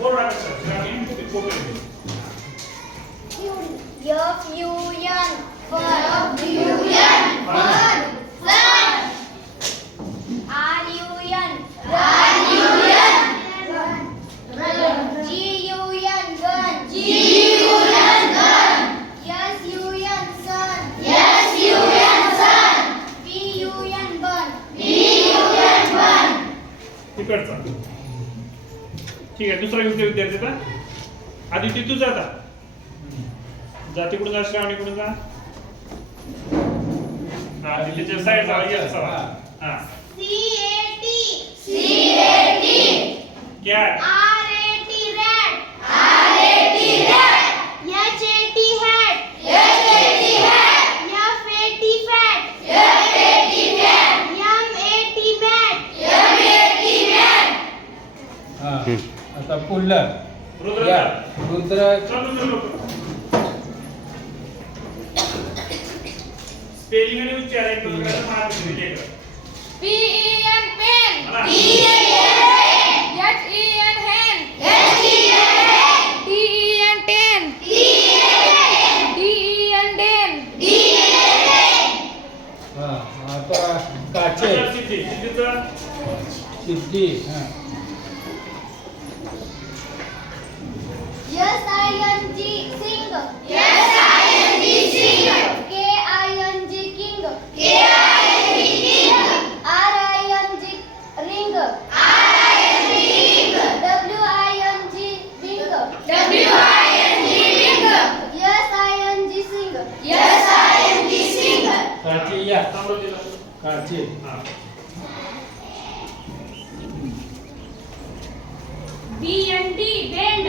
Board टाकायचं आणि ते फोटो येईल. F-U-N fun. Fun. R-U-N run. G-U-N gun. S-U-N sun. B-U-N bun. तिकडचा ठीक आहे. दुसरा विद्यार्थी आता आदिती तू जा आता. जा तिकडून जा. श्रावणी कडून जा. हा आदितीच्या साईडला येत चला. हा C-A-T cat. R-A-T rat. H-A-T hat. F-A-T fat. M-A-T mat. आता पुल्लर रुद्र या जा. रुद्र चल लोक स्पेलिंग आणि उच्चार एक प्रकारचं मार्ग दिले का. P-E-N pen. मला H-E-N hen. T-E-N ten. D-E-N den. आता काचे आता सिद्धी. सिद्धीचं सिद्धी S-I-N-G sing. K-I-N-G king. R-I-N-G ring. W-I-N-G wing. S-I-N-G sing. काचे या समृद्धीला. काचे हा B-N-D bend.